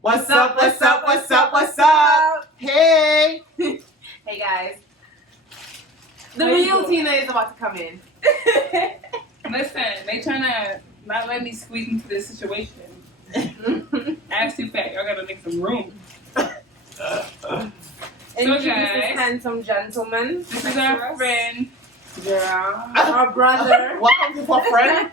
What's up? What's up? What's up? What's up? Hey! Hey guys. The real Tina is about to come in. Listen, they trying to not let me squeeze into this situation. As too fat, y'all gotta make some room. Introduce this guys, handsome gentleman. This is our friend, Jerod. Our brother. Welcome to our friend.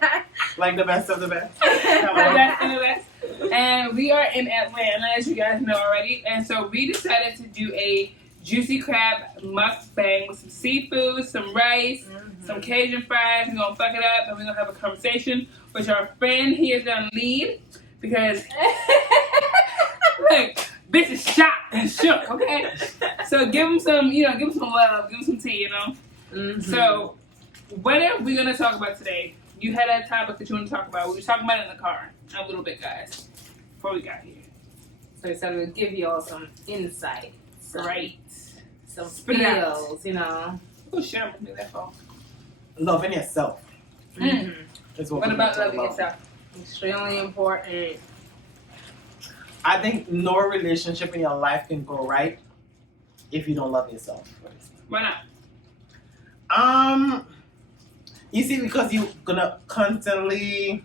Like the best of the best. the best and the best. And we are in Atlanta, as you guys know already. And so we decided to do a juicy crab mukbang with some seafood, some rice, some Cajun fries. We're gonna fuck it up and we're gonna have a conversation, which our friend here is gonna lead because look, bitch is shocked and shook, okay? So give him some, give him some love, give him some tea, So what are we gonna talk about today? You had a topic that you want to talk about. We were talking about it in the car a little bit, guys, before we got here. So we said we'd give you all some insight. Right. Some Spit it out. feels, Oh shit, I'm gonna do that phone. Loving yourself. Is What we're about talking loving yourself? Extremely important. I think no relationship in your life can go right if you don't love yourself first. Why not? You see, because you're gonna constantly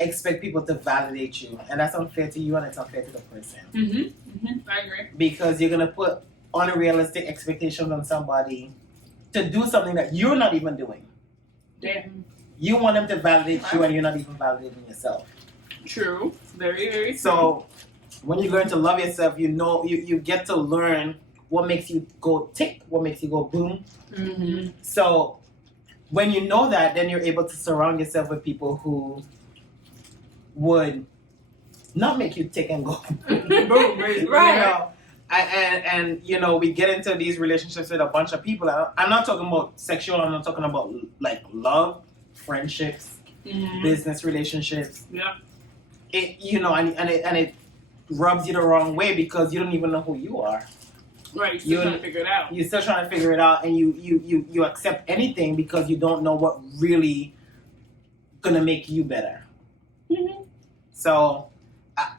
expect people to validate you, and that's unfair to you and it's unfair to the person. I agree. Because you're gonna put unrealistic expectations on somebody to do something that you're not even doing. Yeah. You want them to validate you and you're not even validating yourself. True. Very, very true. So when you learn to love yourself, you get to learn what makes you go tick, what makes you go boom. So when you know that, then you're able to surround yourself with people who would not make you tick and go boom, right? And we get into these relationships with a bunch of people. I'm not talking about sexual. I'm not talking about like love, friendships, business relationships. Yeah. It rubs you the wrong way because you don't even know who you are. Right. You're still trying to figure it out. You're still trying to figure it out, and you accept anything because you don't know what really gonna make you better. So,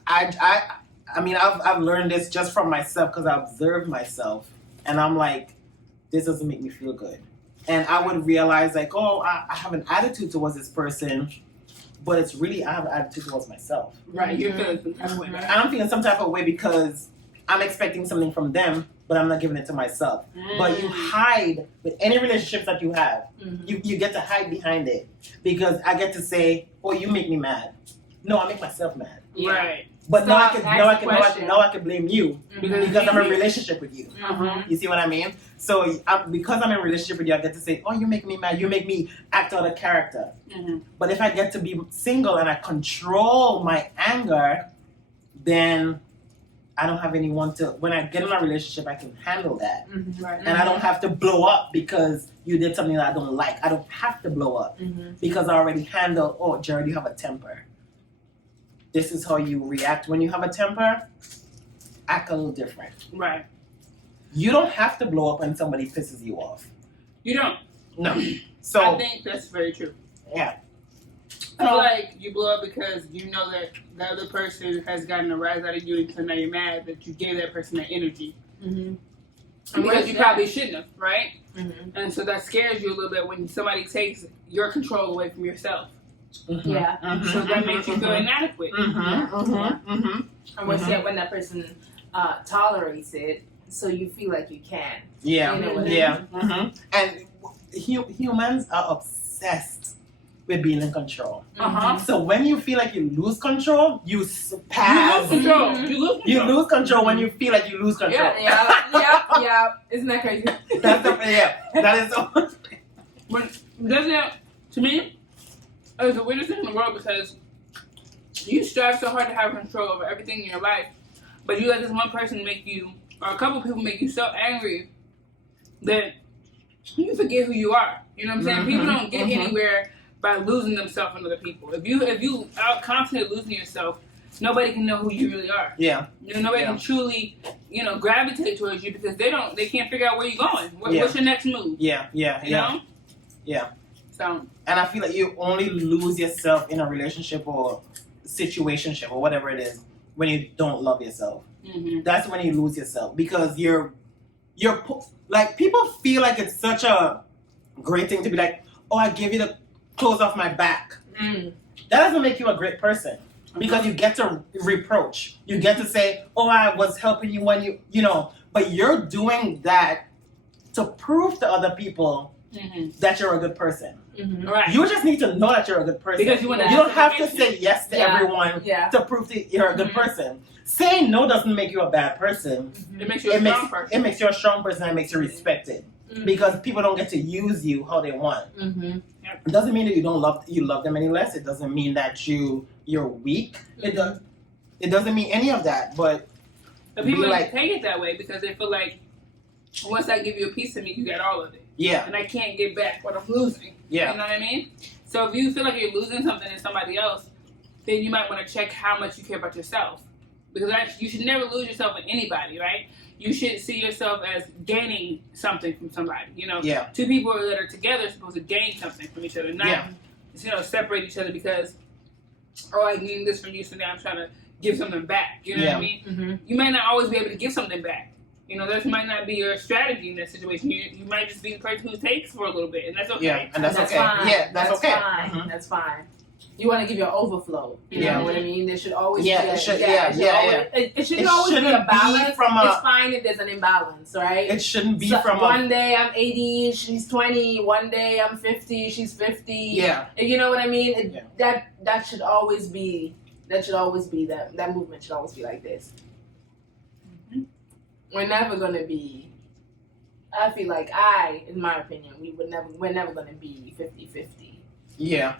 I've learned this just from myself because I observed myself, and I'm like, this doesn't make me feel good. And I would realize like, I have an attitude towards this person, but it's really I have an attitude towards myself. Right. You're feeling some type of way. Right? I'm feeling some type of way because I'm expecting something from them, but I'm not giving it to myself. But you hide with any relationships that you have. You get to hide behind it because I get to say, "Oh, you make me mad." No, I make myself mad. Yeah. Right. But now I can blame you Because I'm in a relationship with you. You see what I mean? So because I'm in a relationship with you, I get to say, "Oh, you make me mad. You make me act out of character." But if I get to be single and I control my anger, then I don't have anyone to. When I get in a relationship, I can handle that, and I don't have to blow up because you did something that I don't like. I don't have to blow up because I already handled. Oh, Jerod, you have a temper. This is how you react when you have a temper. Act a little different. Right. You don't have to blow up when somebody pisses you off. You don't. No. So I think that's very true. Yeah. I feel like you blow up because you know that the other person has gotten a rise out of you, and so now you're mad that you gave that person that energy. Because you probably shouldn't have, right? And so that scares you a little bit when somebody takes your control away from yourself. Yeah. So that makes you feel inadequate. And when that person tolerates it, so you feel like you can. Yeah. You know what And humans are obsessed with being in control. So when you feel like you lose control, you lose control. You lose control when you feel like you lose control. Yeah. Isn't that crazy? That is so. To me, it's the weirdest thing in the world because you strive so hard to have control over everything in your life, but you let this one person make you, or a couple people make you so angry that you forget who you are. You know what I'm saying? People don't get anywhere by losing themselves in other people. If you are constantly losing yourself, nobody can know who you really are. Yeah. Nobody can truly, gravitate towards you because they can't figure out where you're going. What's your next move? Yeah. So. And I feel like you only lose yourself in a relationship or situationship or whatever it is when you don't love yourself. Mm-hmm. That's when you lose yourself because you're like people feel like it's such a great thing to be like, oh, I give you the clothes off my back. Mm. That doesn't make you a great person because you get to reproach. You get to say, oh, I was helping you when you know, but you're doing that to prove to other people that you're a good person. Mm-hmm. Right. You just need to know that you're a good person. Because you don't have to say yes to everyone Yeah. to prove that you're a good person. Saying no doesn't make you a bad person. It makes you a strong person. It makes you a strong person and it makes you respected. Mm-hmm. Because people don't get to use you how they want. Mm-hmm. It doesn't mean that you love them any less. It doesn't mean that you're weak. Mm-hmm. It doesn't mean any of that. But people take it that way because they feel like once I give you a piece of me, you got all of it. Yeah. And I can't get back what I'm losing. Yeah. You know what I mean? So if you feel like you're losing something in somebody else, then you might want to check how much you care about yourself. Because you should never lose yourself in anybody, right? You should see yourself as gaining something from somebody. You know, Yeah. Two people that are together are supposed to gain something from each other, not separate each other because, oh, I need this from you, so now I'm trying to give something back. You know what I mean? Mm-hmm. You might not always be able to give something back. You know, that might not be your strategy in that situation. You might just be the person who takes for a little bit, and that's okay. Yeah, and that's okay. Fine. Yeah, that's okay. Fine. Mhm. That's fine. You want to give your overflow. You Yeah. know what I mean? There should always Yeah, be a, it should- It shouldn't always be a balance. from a- It's fine if there's an imbalance, right? It shouldn't be So from one day I'm 80, she's 20. One day I'm 50, she's 50. Yeah. You know what I mean? Yeah. That should always be. That movement should always be like this. Mm-hmm. We're never gonna be. I feel like in my opinion, we're never gonna be 50-50. Yeah.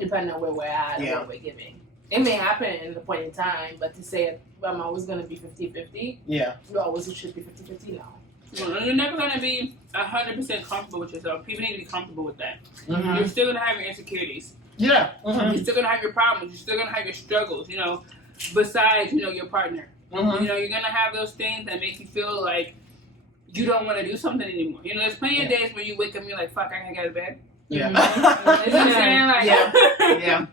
Depending on where we're at and what we're giving. It may happen at a point in time, but to say I'm always gonna be 50-50, Yeah. you always should be 50-50 now. Well, you're never going to be 100% comfortable with yourself. People need to be comfortable with that. Mm-hmm. You're still going to have your insecurities. Yeah. Mm-hmm. You're still going to have your problems. You're still going to have your struggles, you know, besides, you know, your partner. Mm-hmm. You know, you're going to have those things that make you feel like you don't want to do something anymore. You know, there's plenty of days where you wake up and you're like, fuck, I can't get out of bed. Yeah. You know what I'm saying? Like,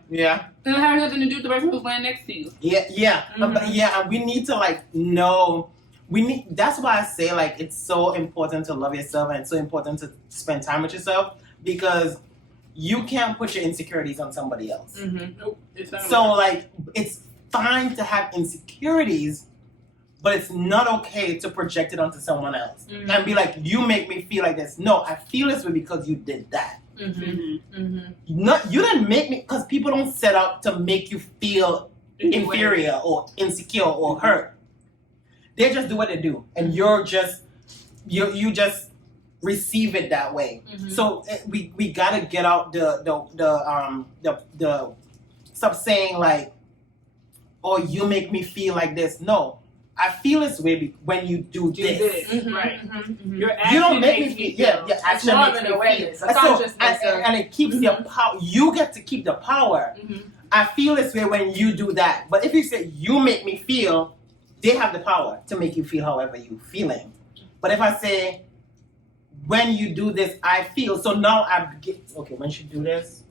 Yeah. It don't have nothing to do with the person who's laying next to you. Yeah. Mhm. And we need to know. That's why I say it's so important to love yourself and it's so important to spend time with yourself because you can't put your insecurities on somebody else. Mm-hmm. Nope. It's not So it's fine to have insecurities, but it's not okay to project it onto someone else and be like, you make me feel like this. No, I feel this way because you did that. Mm-hmm. Mm-hmm. You didn't make me, because people don't set out to make you feel inferior or insecure or hurt. They just do what they do, and you just receive it that way. Mm-hmm. So we gotta get out the stop saying oh, you make me feel like this. No, I feel this way when you do this. Mm-hmm. Right. Mm-hmm. Your You action don't make me makes feel. me Yeah, feel. your action more makes of me an awareness, feel. a consciousness and it keeps your power. You get to keep the power. Mm-hmm. I feel this way when you do that. But if you say you make me feel, they have the power to make you feel however you're feeling. But if I say when you do this, I feel. So now okay. When you do this,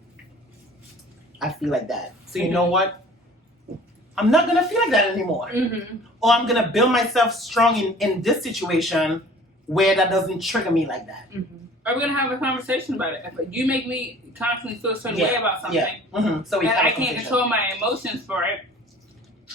I feel like that. So you know what? I'm not gonna feel like that anymore. Mm-hmm. Or I'm gonna build myself strong in this situation where that doesn't trigger me like that. Mm-hmm. Are we gonna have a conversation about it? If you make me constantly feel a certain way about something, So we and have a I can't conversation. control my emotions for it,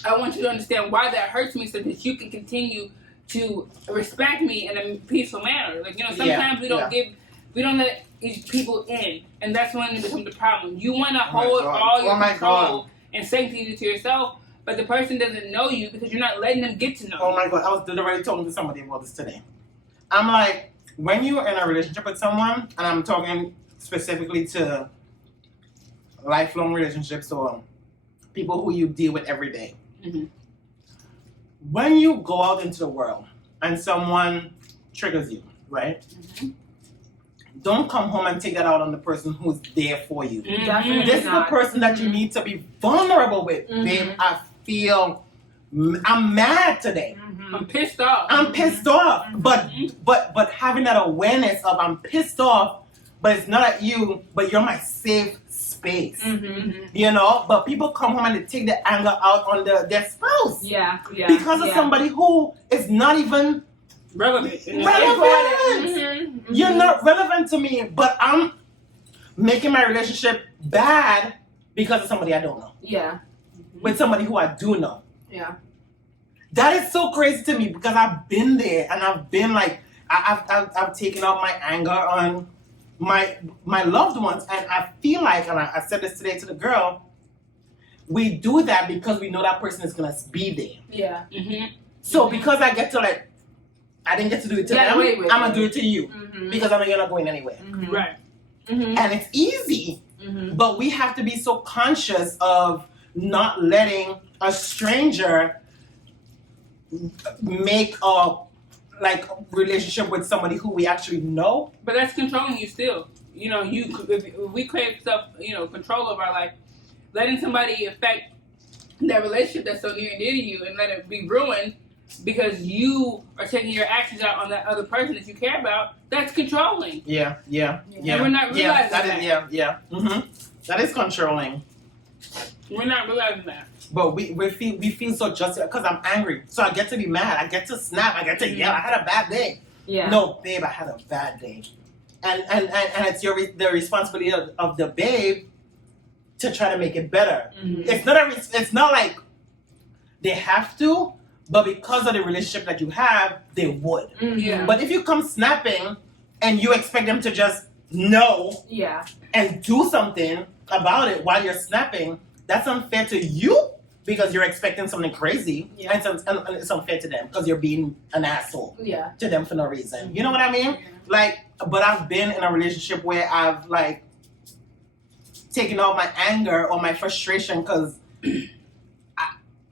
I want you to understand why that hurts me, so that you can continue to respect me in a peaceful manner. Sometimes we don't let these people in, and that's when it becomes the problem. You want to hold all your control and safety to yourself, but the person doesn't know you because you're not letting them get to know you. Oh my God, I was already talking to somebody about this today. I'm like, when you're in a relationship with someone, and I'm talking specifically to lifelong relationships or people who you deal with every day. Mm-hmm. When you go out into the world and someone triggers you, right? Mm-hmm. Don't come home and take that out on the person who's there for you. Mm-hmm. Definitely This is the not. person that you need to be vulnerable with. Mhm. Babe, I'm mad today. Mm-hmm. I'm pissed off. I'm pissed off. Mhm. But having that awareness of I'm pissed off, but it's not at you, but you're my safe space. space. Mm-hmm. You know, but people come home and they take their anger out on their spouse. Yeah. Because of somebody who is not even relevant. Mm-hmm. You're not relevant to me, but I'm making my relationship bad because of somebody I don't know. Yeah. With somebody who I do know. Yeah. That is so crazy to me because I've been there and I've been like, I've taken out my anger on my loved ones, and I feel like, and I said this today to the girl, we do that because we know that person is gonna be there. Yeah. Mm-hmm. So because I get to like, I didn't get to do it to them, I'm gonna do it to you because I know you're not going anywhere. Mm-hmm. Right. Mm-hmm. And it's easy, Mm-hmm. but we have to be so conscious of not letting a stranger make a like relationship with somebody who we actually know. But that's controlling you still. You know, if we crave control of our life, letting somebody affect that relationship that's so near and dear to you and let it be ruined because you are taking your actions out on that other person that you care about, that's controlling. Yeah. And we're not realizing that. Mm-hmm. That is controlling. We're not realizing that. But we feel so justified because I'm angry. So I get to be mad. I get to snap. I get to yell. I had a bad day. Yeah. No, babe, I had a bad day. And it's the responsibility of the babe to try to make it better. Mm-hmm. It's not like they have to, but because of the relationship that you have, they would. Mm-hmm. Yeah. But if you come snapping and you expect them to just know Yeah. and do something about it while you're snapping, that's unfair to you because you're expecting something crazy. Yeah. And it's unfair to them because you're being an asshole Yeah. to them for no reason. You know what I mean? Like, but I've been in a relationship where I've like taken out my anger or my frustration because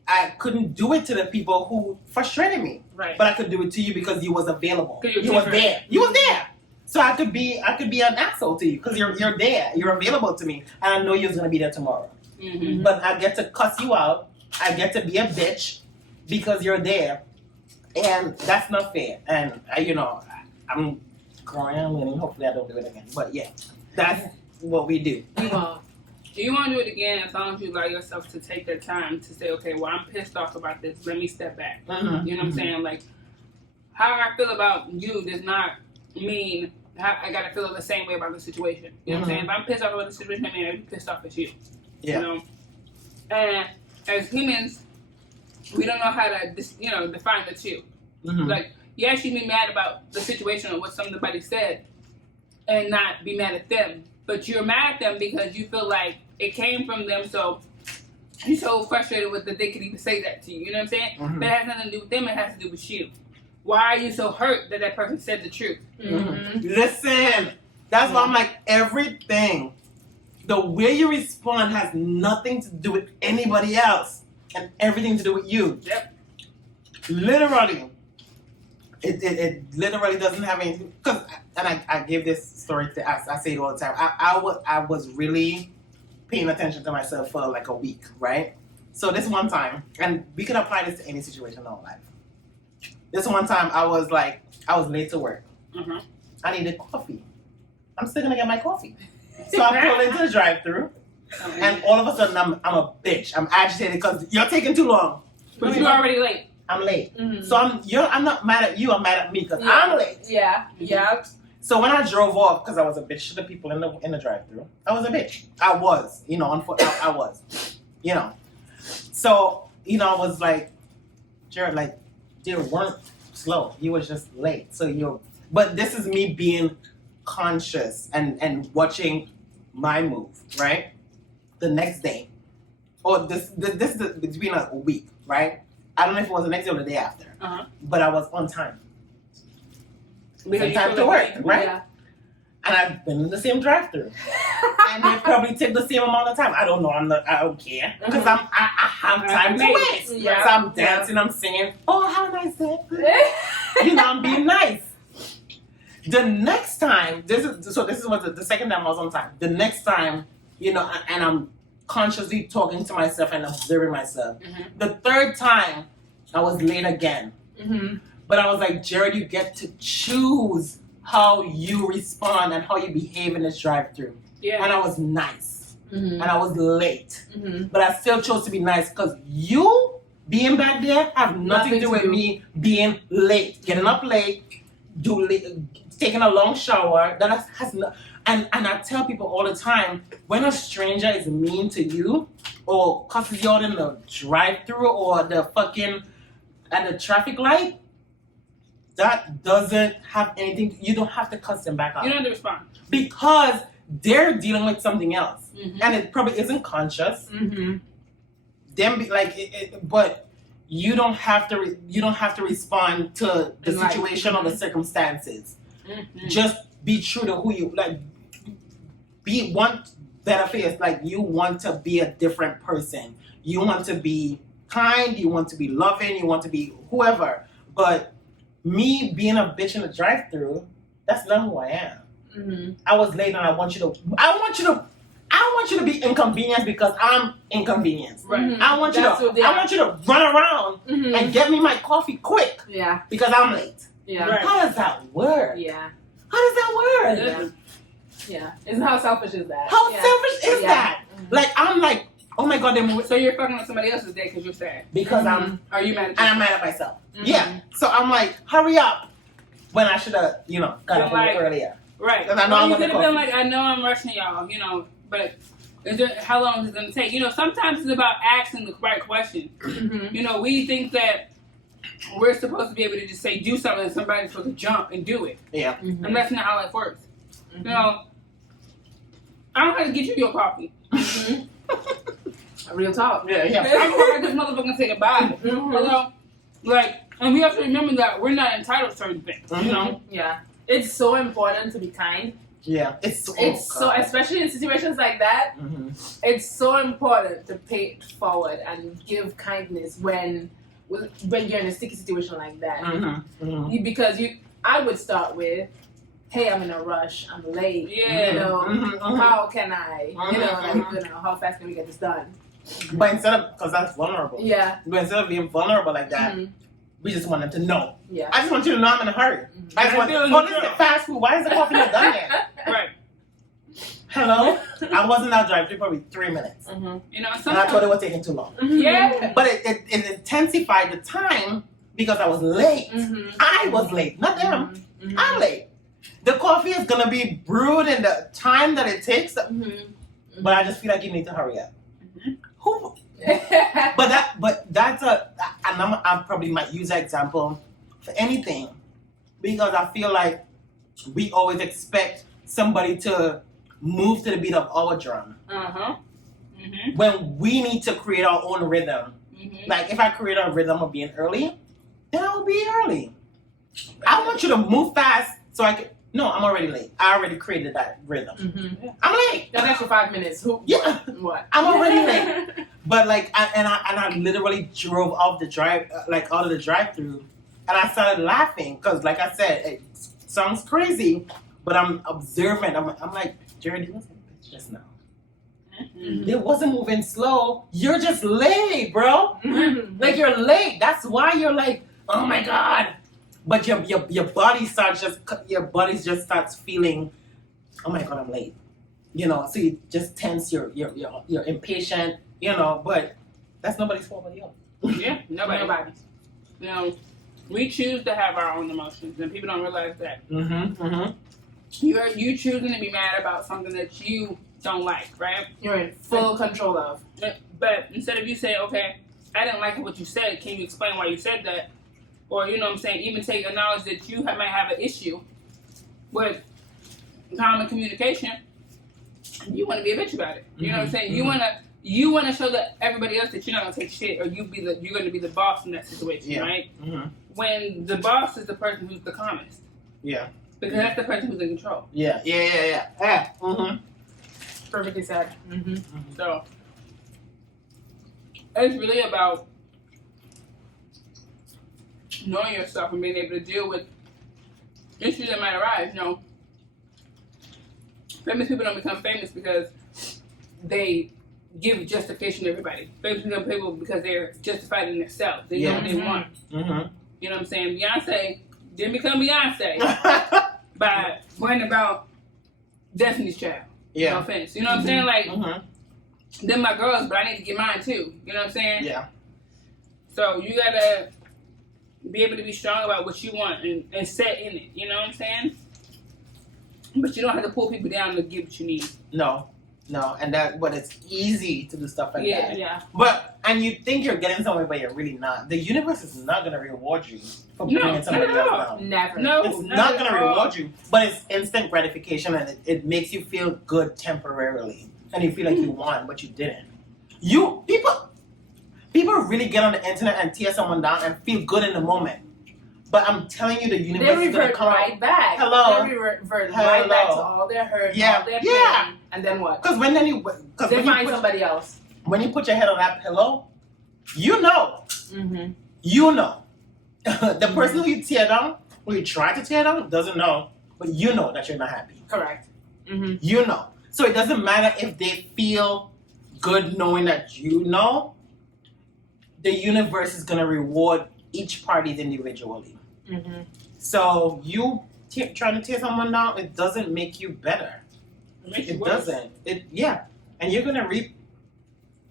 I couldn't do it to the people who frustrated me. Right. But I could do it to you because you was available. You was there. You was there. So I could be an asshole to you because you're there. You're available to me, and I know you're gonna be there tomorrow. Mm-hmm. But I get to cuss you out. I get to be a bitch because you're there, and that's not fair. And I'm growing and learning. Hopefully, I don't do it again. But yeah, that's what we do. You won't. You want to do it again as long as you allow yourself to take the time to say, okay, well, I'm pissed off about this. Let me step back. Mm-hmm. You know what I'm saying? Like, how I feel about you does not mean I got to feel the same way about the situation. You know what I'm saying? If I'm pissed off about the situation, I mean, I'm pissed off at you. Yeah. You know? And as humans, we don't know how to, define the two. Mm-hmm. Like, yes, you be mad about the situation or what somebody said and not be mad at them. But you're mad at them because you feel like it came from them, so you're so frustrated with that they could even say that to you. You know what I'm saying? Mm-hmm. But it has nothing to do with them, it has to do with you. Why are you so hurt that person said the truth? Mm-hmm. Listen, that's why I'm like, everything, the way you respond has nothing to do with anybody else and everything to do with you. Yep. Literally. It literally doesn't have anything. Cause, and I give this story to I say it all the time. I was really paying attention to myself for like a week, right? So this one time, and we can apply this to any situation in our life. This one time, I was late to work. Mm-hmm. I needed coffee. I'm still gonna get my coffee. So I pull into the drive-thru, and all of a sudden I'm a bitch. I'm agitated because you're taking too long. But you're already late. I'm late. Mm-hmm. So I'm not mad at you. I'm mad at me because I'm late. Yeah. Yeah. So when I drove off, because I was a bitch to the people in the drive-thru, I was a bitch. I was, on foot. I was, So I was like, Jerod, like, you weren't slow. You was just late. So but this is me being conscious and watching my move, right? The next day, or this is it's been a week, right? I don't know if it was the next day or the day after, but I was on time. Because time to work, right? Yeah. And I've been in the same drive-thru, and they probably take the same amount of time. I don't know. I don't care because I have time to waste. Yeah. So I'm dancing. I'm singing. Oh, how nice day! I'm being nice. The next time, this is what the second time I was on time. The next time, and I'm consciously talking to myself and observing myself. Mm-hmm. The third time, I was late again. Mm-hmm. But I was like, Jerod, you get to choose how you respond and how you behave in this drive-thru. Yeah. And I was nice. and I was late. Mm-hmm. But I still chose to be nice because you being back there have nothing to do with me being late. Getting up late, taking a long shower. That has no. And I tell people all the time, when a stranger is mean to you or cusses you out in the drive-thru or the fucking at the traffic light, that doesn't have anything. You don't have to cuss them back out. You don't have to respond Because they're dealing with something else, Mm-hmm. and it probably isn't conscious. Mm-hmm. Them be like, but you don't have to. You don't have to respond to the Right. situation or the circumstances. Mm-hmm. Just be true to who you like. Be want better for you. Like you want to be a different person. You want to be kind. You want to be loving. You want to be whoever. But me being a bitch in the drive-thru, that's not who I am. Mm-hmm. I was late, and I want you to be inconvenienced because I'm inconvenienced. Right. I want you That's to what they I are. want you to run around Mm-hmm. and get me my coffee quick Yeah. because I'm late. Yeah. Right. How does that work? Yeah. How does that work? Yeah. Yeah. Isn't how selfish is that? How Yeah. selfish is Yeah. that? Like I'm like, oh my god, they're moving So you're fucking with somebody else's day because you're sad. because Mhm. Are you mad at I'm yourself? mad at myself. Mhm. Yeah. So I'm like, hurry up. When I should have, got You're up like- earlier. Right. Because I know Well, I'm you gonna could have been coffee. like, I know I'm rushing y'all, but how long is it going to take? Sometimes it's about asking the right question. Mm-hmm. We think that we're supposed to be able to just say, do something, and somebody's supposed to jump and do it. Yeah. Mm-hmm. And that's not how life works. I don't have to get you your coffee. Mm-hmm. Real talk. Yeah, yeah. I'm going to this motherfucker say goodbye. Mhm. And we have to remember that we're not entitled to certain things, Mhm. Yeah. It's so important to be kind. Yeah. It's So especially in situations like that, Mm-hmm. it's so important to pay it forward and give kindness when you're in a sticky situation like that. Mm-hmm. Mm-hmm. Because I would start with, hey, I'm in a rush, I'm late. Yeah. Mhm. How can I? Mhm. How fast can we get this done? But instead of, because that's vulnerable. Yeah. But instead of being vulnerable like that, Mhm. we just want them to know. Yeah. I just want you to know I'm in a hurry. Mhm. I just want, I feel oh, you. this is fast food. Why is the coffee not done yet? Right. Hello? I wasn't out driving for probably 3 minutes. Mhm. And I thought Sometimes. it was taking too long. Yeah. But it intensified the time because I was late. Mhm. I was late, not them. Mhm. I'm late. The coffee is going to be brewed in the time that it takes, Mhm. but I just feel like you need to hurry up. Mhm. Who? Mhm. But that's and I probably might use that example for anything because I feel like we always expect somebody to move to the beat of our drum Uh-huh. Mm-hmm. when we need to create our own rhythm. Mm-hmm. Like if I create a rhythm of being early, then I'll be early. I want you to move fast so I can. No, I'm already late. I already created that rhythm. Mhm. I'm late. That extra 5 minutes. Who? Yeah. What? I'm already late. But like, I literally drove off the drive, out of the drive-through, and I started laughing because, like I said, it sounds crazy, but I'm observant. I'm like, Jerod, you wasn't a bitch just now. Mm-hmm. It wasn't moving slow. You're just late, bro. Mhm. Like you're late. That's why you're like, oh my god. But your body just starts feeling, oh my god, I'm late. So you just tense. You're impatient. But that's nobody's fault but yours. Yeah, nobody. We choose to have our own emotions, and people don't realize that. Mm-hmm. You choosing to be mad about something that you don't like, right? You're in full control of. But instead of you saying, okay, I didn't like what you said, can you explain why you said that? Or, even acknowledge that you might have an issue with common communication. You want to be a bitch about it. You know what I'm saying? Mhm. You want to show that everybody else that you're not going to take shit, or you're going to be the boss in that situation, Yeah. right? Mm-hmm. When the boss is the person who's the calmest. Yeah. Because that's the person who's in control. Yeah. Mm-hmm. Perfectly said. Mm-hmm. So it's really about knowing yourself and being able to deal with issues that might arise. Famous people don't become famous because they give justification to everybody. Famous people because they're justified in themselves. They know what they want. Mm-hmm. You know what I'm saying? Beyonce didn't become Beyonce by worrying about Destiny's Child. No Yeah. offense. You know what I'm saying? Like, Mm-hmm. them my girls, but I need to get mine too. You know what I'm saying? Yeah. So you gotta be able to be strong about what you want and set in it. You know what I'm saying? But you don't have to pull people down to get what you need. No, but it's easy to do stuff like that. Yeah. And you think you're getting somewhere, but you're really not. The universe is not gonna reward you for No, bringing somebody not at else all. down. Never. No, It's not gonna reward you, but it's instant gratification, and it makes you feel good temporarily, and you feel like you won, but you didn't. People really get on the internet and tear someone down and feel good in the moment, but I'm telling you, the They universe is gonna revert come right out. back. Hello. They revert right back to all their hurt, all their pain, and then what? Because when you Find somebody else. When you put your head on that pillow, you know. Mm-hmm. You know. The person who you tear down, who you try to tear down, doesn't know, but you know that you're not happy. Correct. Mm-hmm. You know. So it doesn't matter if they feel good knowing that you know. The universe is going to reward each party individually. Mm-hmm. So you trying to tear someone down, it doesn't make you better. It It doesn't. And you're going to reap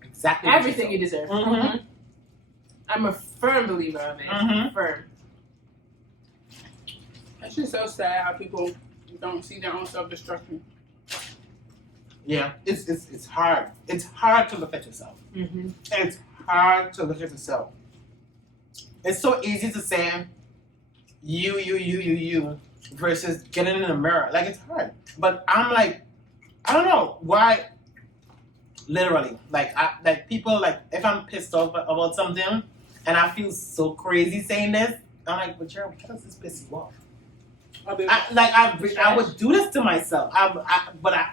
exactly Everything you deserve. Mm-hmm. I'm a firm believer of it. Mhm. Firm. It's just so sad how people don't see their own self-destruction. Yeah, it's hard. It's hard to look at yourself. Mm-hmm. It's hard to look at yourself. It's so easy to say you versus getting in the mirror. Like, it's hard. But I'm like, I don't know why. Literally, people, like, if I'm pissed off about something and I feel so crazy saying this, I'm like, but Jerod, why does this piss you off? I would do this to myself.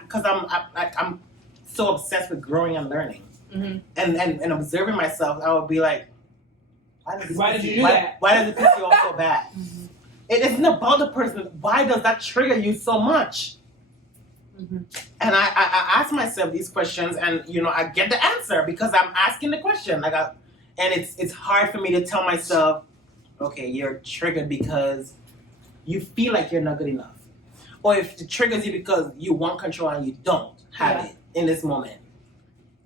Because I'm so obsessed with growing and learning, and observing myself. I would be like, why did you do that? Why does it piss you off so bad? Mm-hmm. It isn't about the person. Why does that trigger you so much? Mm-hmm. And I ask myself these questions, and I get the answer because I'm asking the question. And it's hard for me to tell myself, okay, you're triggered because you feel like you're not good enough, or if it triggers you because you want control and you don't have it in this moment.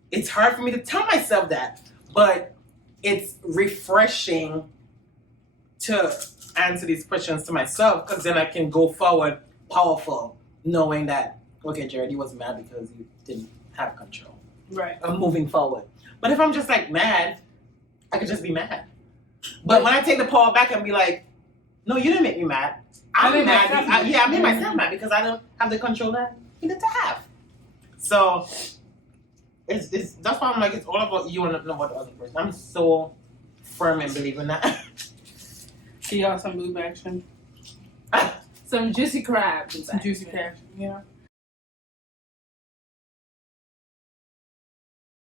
It's hard for me to tell myself that, but it's refreshing to answer these questions to myself, because then I can go forward powerful, knowing that, okay, Jerod, you was mad because you didn't have control. Right. I'm moving forward. But if I'm just like mad, I could just be mad. But when I take the power back and be like, no, you didn't make me mad. I made myself mad because I don't have the control that you need to have. So it's that's why I'm like, it's all about you and not about the other person. I'm so firm in believing that. See y'all some move action. Some juicy crabs. Some juicy cash. Yeah.